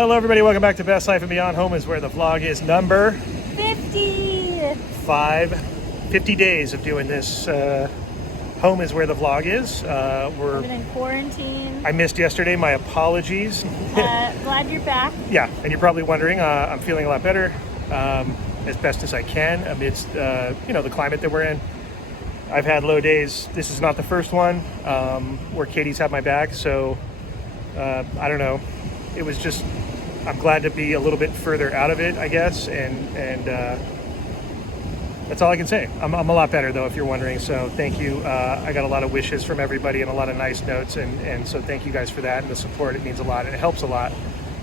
Well, hello everybody. Welcome back to Best Life and Beyond. Home is where the vlog is number 50. 50 days of doing this. Home is where the vlog is. We've been in quarantine. I missed yesterday. My apologies. Glad you're back. Yeah, and you're probably wondering. I'm feeling a lot better, as best as I can amidst the climate that we're in. I've had low days. This is not the first one where Katie's had my back. So I don't know. It was just, I'm glad to be a little bit further out of it, I guess, and that's all I can say. I'm a lot better, though, if you're wondering, so thank you. I got a lot of wishes from everybody and a lot of nice notes, and so thank you guys for that and the support. It means a lot, and it helps a lot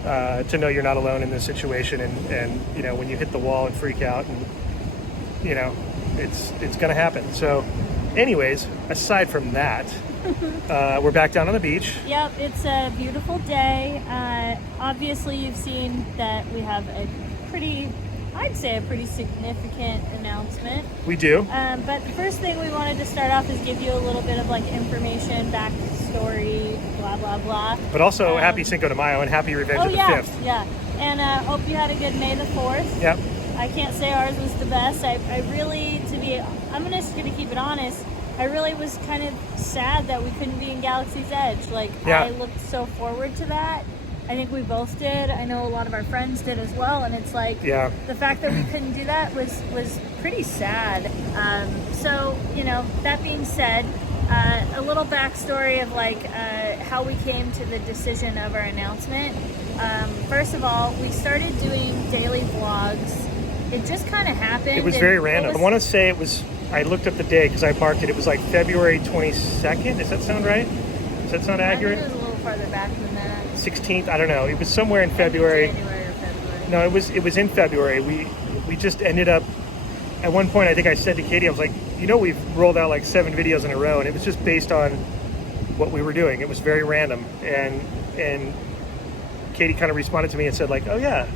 to know you're not alone in this situation, and when you hit the wall and freak out, and it's going to happen. So anyways, aside from that, we're back down on the beach. Yep, it's a beautiful day. Obviously, you've seen that we have a pretty significant announcement. We do. But the first thing we wanted to start off is give you a little bit of information, backstory, blah, blah, blah. But also, happy Cinco de Mayo and happy Revenge of the 5th. Yeah. And hope you had a good May the 4th. Yep. I can't say ours was the best. I'm just going to keep it honest. I really was kind of sad that we couldn't be in Galaxy's Edge. I looked so forward to that. I think we both did. I know a lot of our friends did as well. And it's the fact that we couldn't do that was pretty sad. So, that being said, a little backstory of how we came to the decision of our announcement. First of all, we started doing daily vlogs. It just kind of happened. It was very random. I want to say it was, I looked up the day because I marked it. It was February 22nd. Does that sound right? Does that sound accurate? I think it was a little farther back than that. 16th? I don't know. It was somewhere in February. January or February. No, it was in February. We just ended up, at one point I think I said to Katie, I was like, we've rolled out 7 videos in a row, and it was just based on what we were doing. It was very random. And Katie kind of responded to me and said oh yeah,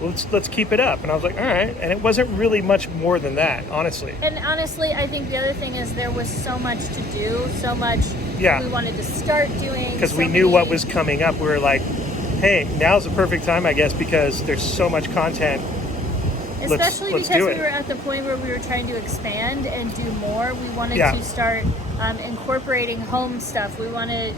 let's keep it up. And I was like, all right. And it wasn't really much more than that, honestly. And honestly, I think the other thing is there was so much to do, so much we wanted to start doing. Because we knew what was coming up. We were like, hey, now's the perfect time, I guess, because there's so much content. Especially let's because we were at the point where we were trying to expand and do more. We wanted to start incorporating home stuff. We wanted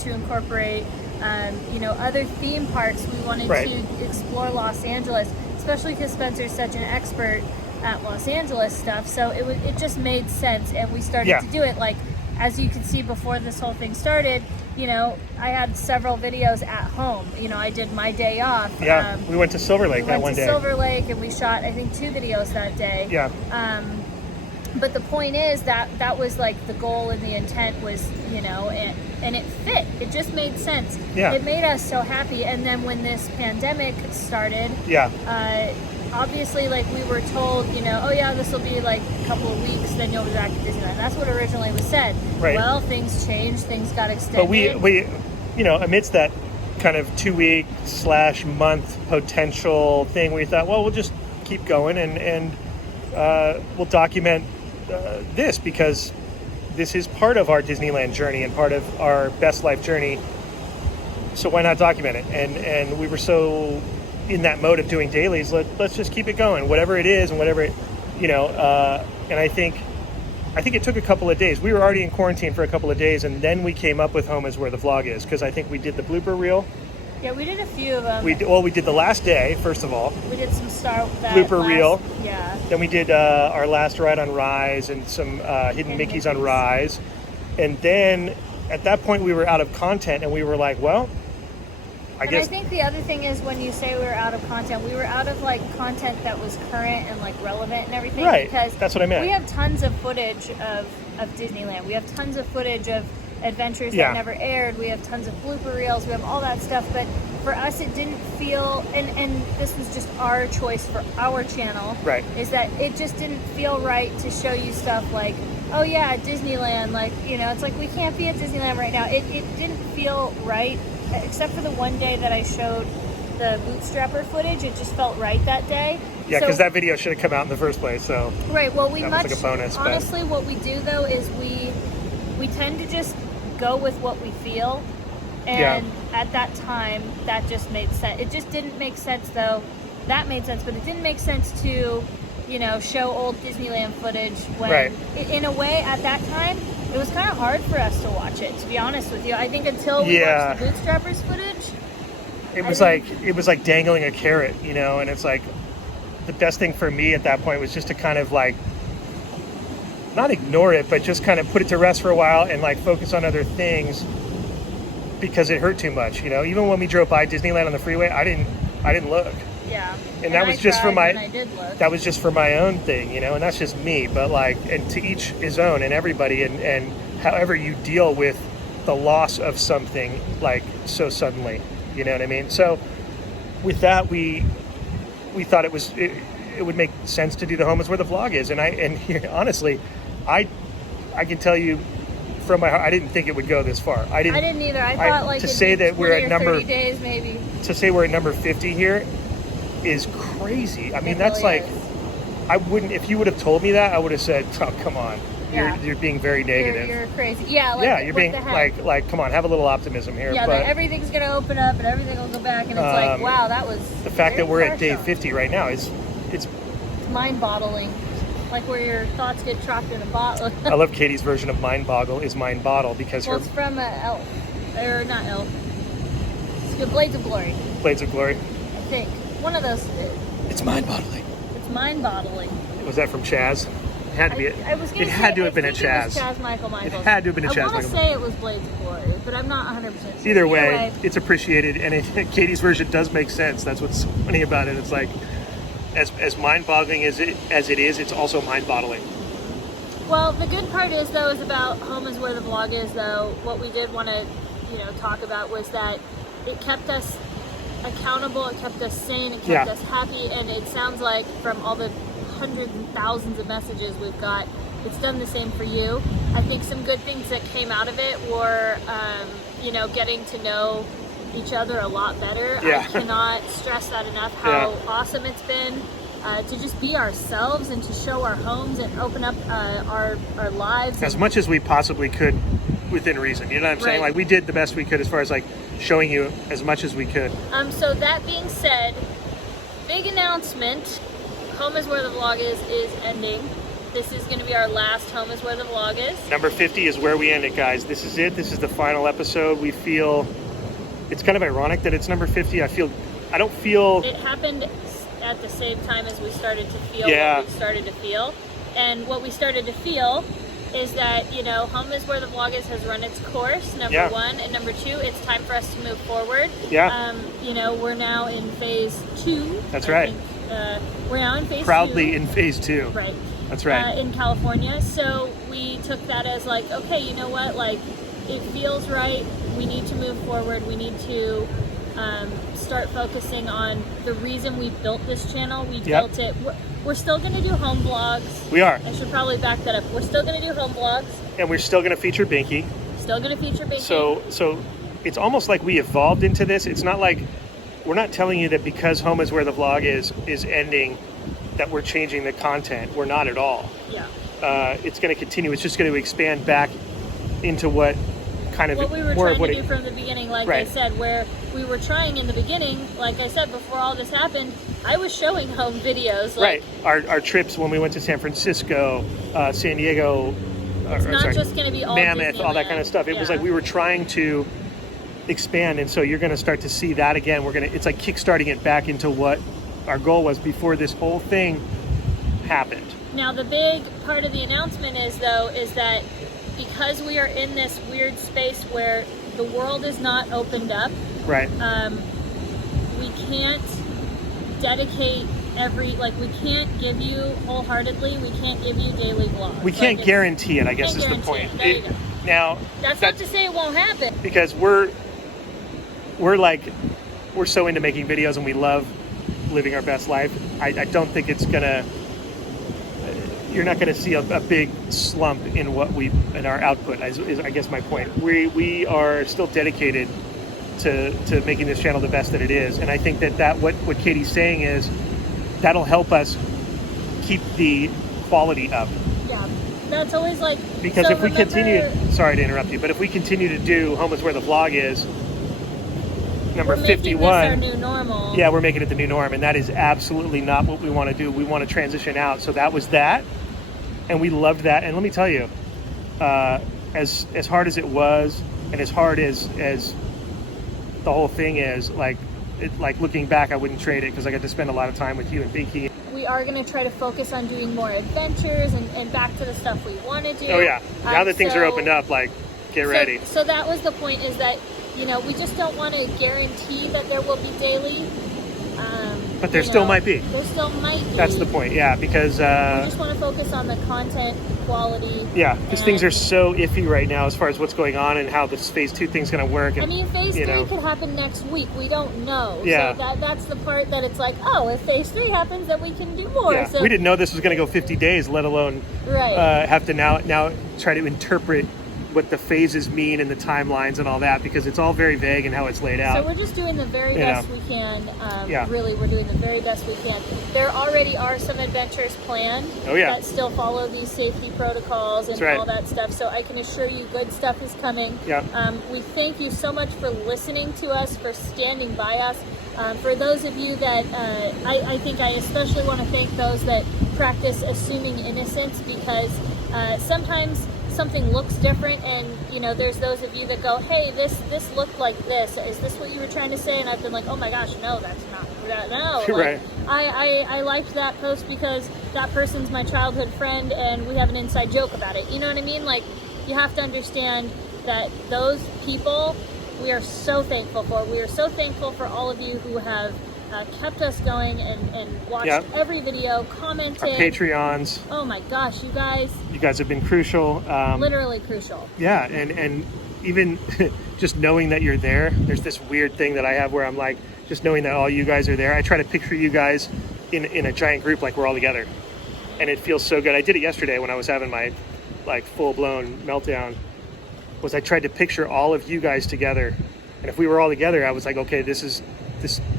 to incorporate other theme parks. We wanted to explore Los Angeles, especially because Spencer's such an expert at Los Angeles stuff. So it just made sense, and we started to do it. As you can see before this whole thing started, I had several videos at home. I did my day off. Yeah, we went to Silver Lake that one day. Silver Lake, and we shot, I think, 2 videos that day. Yeah. But the point is that was the goal and the intent was, and it fit. It just made sense. Yeah. It made us so happy. And then when this pandemic started, obviously, we were told, oh yeah, this will be a couple of weeks, then you'll be back to Disneyland. That's what originally was said. Right. Well, things changed, things got extended. But we amidst that kind of 2-week / month potential thing, we thought, well, we'll just keep going and we'll document this, because this is part of our Disneyland journey and part of our best life journey. So why not document it? And we were so in that mode of doing dailies, let's just keep it going, whatever it is and whatever it, and I think it took a couple of days. We were already in quarantine for a couple of days, and then we came up with Home is where the vlog is, because I think we did the blooper reel. Yeah, we did a few of them. We did the last day, first of all. We did some blooper reel. Yeah. Then we did our last ride on Rise and some hidden Mickeys on Rise. And then at that point we were out of content, and we were like, well, I guess. I think the other thing is, when you say we were out of content, we were out of content that was current and relevant and everything. Right. Because that's what I meant. We have tons of footage of Disneyland. We have tons of footage of adventures that never aired. We have tons of blooper reels. We have all that stuff. But for us, it didn't feel, and this was just our choice for our channel. Right. Is that it just didn't feel right to show you stuff oh yeah, Disneyland. It's we can't be at Disneyland right now. It didn't feel right. Except for the one day that I showed the bootstrapper footage, it just felt right that day. Yeah, because that video should have come out in the first place. So right. Well, that was a bonus. Honestly, what we do though is we tend to just go with what we feel. And at that time, that just made sense. It just didn't make sense, though. That made sense, but it didn't make sense to, show old Disneyland footage when, in a way, at that time, it was kind of hard for us to watch it, to be honest with you. I think until we watched the Bootstrappers footage, it was like dangling a carrot, and it's like the best thing for me at that point was just to kind of like not ignore it, but just kind of put it to rest for a while and like focus on other things because it hurt too much. Even when we drove by Disneyland on the freeway, I didn't look. Yeah. And that was just for my that was just for my own thing, and that's just me. But like, and to each his own, and everybody, and however you deal with the loss of something like so suddenly, you know what I mean? So with that, we thought it would make sense to do the Home is Where the Vlog Is, and here, honestly, I can tell you from my heart, I didn't think it would go this far. I didn't either. I thought like to say that we're at number 30 days maybe. To say we're at number 50 here is crazy. I mean, that's really like is. I wouldn't. If you would have told me that, I would have said, "Oh, come on, you're being very negative. You're crazy." Yeah, you're being like, come on, have a little optimism here. Yeah, but that everything's gonna open up and everything will go back, and it's like, wow, that was the fact that we're at day 50 right now is it's mind-boggling. Like where your thoughts get trapped in a bottle. I love Katie's version of mind boggle is mind bottle because it's from Elf, or not Elf. It's Blades of Glory. Blades of Glory. I think one of those. It's mind boggling. It's mind boggling. Was that from Chaz? It had to be. It had to have been a Chaz. Chaz Michael. It had to have been a Chaz Michael. I want to say it was Blades of Glory, but I'm not 100% sure. Either way, it's appreciated, and Katie's version does make sense. That's what's so funny about it. It's like, as mind-boggling as it is, it's also mind-boggling. Well, the good part is about Home is Where the Vlog Is, though, what we did want to, talk about was that it kept us accountable, it kept us sane, it kept us happy, and it sounds like from all the hundreds and thousands of messages we've got, it's done the same for you. I think some good things that came out of it were, getting to know each other a lot better. I cannot stress that enough, how awesome it's been to just be ourselves and to show our homes and open up our lives. As much as we possibly could within reason. You know what I'm saying? Like we did the best we could as far as like showing you as much as we could. So that being said, big announcement. Home is Where the Vlog is ending. This is going to be our last Home is Where the Vlog Is. Number 50 is where we end it, guys. This is it. This is the final episode. We feel it's kind of ironic that it's number 50. I don't feel it happened at the same time as we started to feel what we started to feel. And what we started to feel is that, Home is Where the Vlog Is has run its course, number one. And number two, it's time for us to move forward. Yeah. We're now in phase 2. That's right. We're now in phase Proudly 2. in phase 2. Right. That's right. In California. So we took that as like, okay, you know what? Like, it feels right. We need to move forward. We need to start focusing on the reason we built this channel. We built it. We're still going to do home vlogs. We are. I should probably back that up. We're still going to do home vlogs. And we're still going to feature Binky. Still going to feature Binky. So it's almost like we evolved into this. It's not like we're not telling you that because Home is Where the Vlog is ending that we're changing the content. We're not at all. Yeah. It's going to continue. It's just going to expand back into what kind of what we were more trying of what to do from the beginning, like I said, where we were trying in the beginning, like I said, before all this happened, I was showing home videos. Like, our trips when we went to San Francisco, San Diego, it's not just going to be all Mammoth, Disneyland. all that kind of stuff. It was like we were trying to expand, and so you're going to start to see that again. It's like kickstarting it back into what our goal was before this whole thing happened. Now, the big part of the announcement is that because we are in this weird space where the world is not opened up, right? We can't dedicate we can't give you wholeheartedly. We can't give you daily vlogs. We can't guarantee it. I guess is the point. Now, that's not to say it won't happen. Because we're so into making videos and we love living our best life. I don't think it's gonna. You're not going to see a big slump in in our output. Is I guess my point. We are still dedicated to making this channel the best that it is, and I think that what Katie's saying is that'll help us keep the quality up. Yeah, that's always like because if we continue. Sorry to interrupt you, but if we continue to do Home is Where the Vlog Is, number we're 51. Making this our new normal. Yeah, we're making it the new norm, and that is absolutely not what we want to do. We want to transition out. So that was that, and we loved that. And let me tell you, as hard as it was, and as hard as the whole thing is, like looking back, I wouldn't trade it because I got to spend a lot of time with you and Binky. We are going to try to focus on doing more adventures and back to the stuff we want to do. Oh yeah, now that things are opened up, like get ready. So that was the point, is that, you know, we just don't want to guarantee that there will be daily. But there still might be. There still might be. That's the point, yeah, because... we just want to focus on the content quality. Yeah, because things are so iffy right now as far as what's going on and how this Phase 2 thing's going to work. And, I mean, Phase 3 could happen next week. We don't know. Yeah. So that's the part that it's like, oh, if Phase 3 happens, then we can do more. Yeah. So, we didn't know this was going to go 50 days, let alone have to now try to interpret what the phases mean and the timelines and all that, because it's all very vague in how it's laid out. So we're just doing the very best we can. Really, we're doing the very best we can. There already are some adventures planned that still follow these safety protocols and all that stuff. So I can assure you good stuff is coming. Yeah. We thank you so much for listening to us, for standing by us. For those of you that, I think I especially want to thank those that practice assuming innocence, because sometimes something looks different, and you know, there's those of you that go, hey, this looked like this, is this what you were trying to say? And I've been like, oh my gosh, no, that's not that. No, right. I liked that post because that person's my childhood friend and we have an inside joke about it. You know what I mean? Like, you have to understand that those people we are so thankful for. We are so thankful for all of you who have kept us going and watched every video, commented. Our Patreons. Oh my gosh, you guys. You guys have been crucial. Literally crucial. Yeah, and even just knowing that you're there, there's this weird thing that I have where I'm like, just knowing that all you guys are there, I try to picture you guys in a giant group, like we're all together. And it feels so good. I did it yesterday when I was having my like full-blown meltdown, was I tried to picture all of you guys together. And if we were all together, I was like, okay,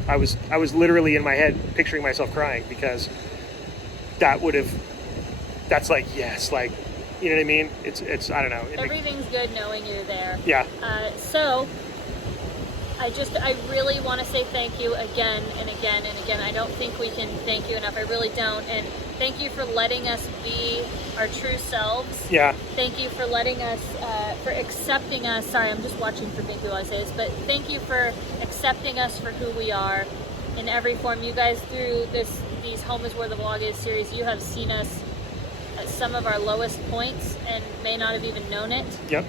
I was literally in my head picturing myself crying, because that's like, yes, like, you know what I mean? It's I don't know. Everything's good knowing you're there. Yeah. So I really want to say thank you again and again and again. I don't think we can thank you enough. I really don't. And thank you for letting us be our true selves. Yeah. Thank you for letting us, for accepting us. Sorry, I'm just watching for Binky while I say this, but thank you for accepting us for who we are in every form. You guys, through these Home is Where the Vlog Is series, you have seen us at some of our lowest points and may not have even known it. Yep.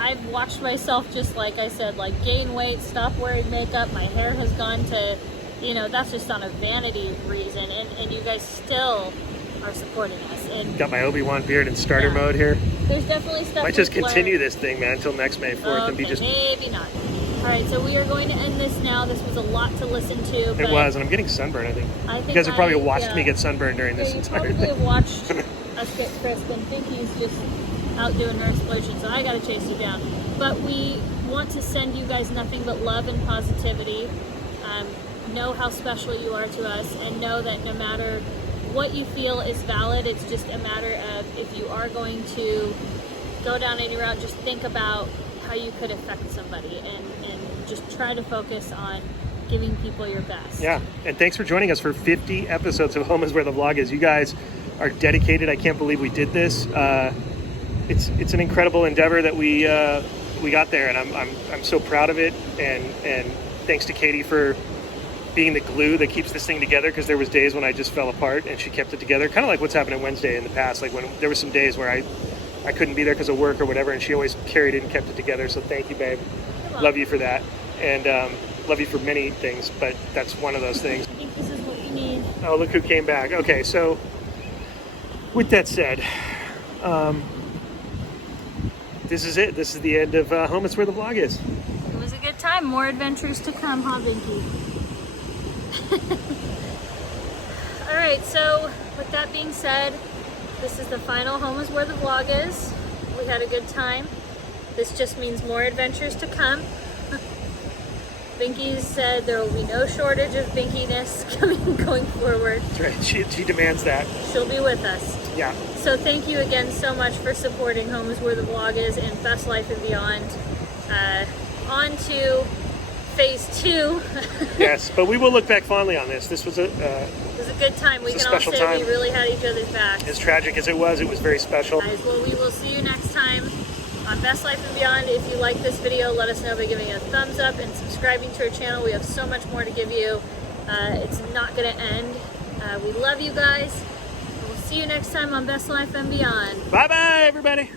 I've watched myself, just like I said, like gain weight, stop wearing makeup. My hair has gone to, you know, that's just on a vanity reason. And you guys still are supporting us. And got my Obi-Wan beard in starter mode here. There's definitely stuff. Might just continue this thing, man, until next May 4th and be just... maybe not. All right, so we are going to end this now. This was a lot to listen to. It was, and I'm getting sunburned, I think. You guys have probably watched me get sunburned during this entire thing. You probably have watched us get crisp, and Binky's just out doing her explosion, so I got to chase her down. But we want to send you guys nothing but love and positivity. Know how special you are to us, and know that no matter what you feel is valid, it's just a matter of, if you are going to go down any route, just think about how you could affect somebody, and just try to focus on giving people your best. Yeah, and thanks for joining us for 50 episodes of Home is Where the Vlog Is. You guys are dedicated. I can't believe we did this. It's an incredible endeavor that we got there, and I'm so proud of it. And thanks to Katie for being the glue that keeps this thing together, because there was days when I just fell apart and she kept it together, kind of like what's happened on Wednesday in the past. Like when there was some days where I couldn't be there because of work or whatever, and she always carried it and kept it together. So thank you, babe. Love you for that, and love you for many things, but that's one of those things. I think this is what we need. Oh, look who came back. Okay, so with that said, this is it. This is the end of Home is Where the Vlog Is. It was a good time. More adventures to come, huh, Binky? All right, so with that being said, this is the final Home is Where the Vlog Is. We had a good time. This just means more adventures to come. Binky said there will be no shortage of Binkiness going forward. That's right. She demands that. She'll be with us. Yeah. So thank you again so much for supporting Home is Where the Vlog Is and Best Life and Beyond. on to phase 2. Yes, but we will look back fondly on this. This was a It was a good time. We can all special say time. we really had each other's backs. as tragic as it was very special. Guys, well, we will see you next time on Best Life and Beyond. If you like this video, let us know by giving it a thumbs up and subscribing to our channel. We have so much more to give you. It's not going to end. We love you guys. We'll see you next time on Best Life and Beyond. Bye bye, everybody.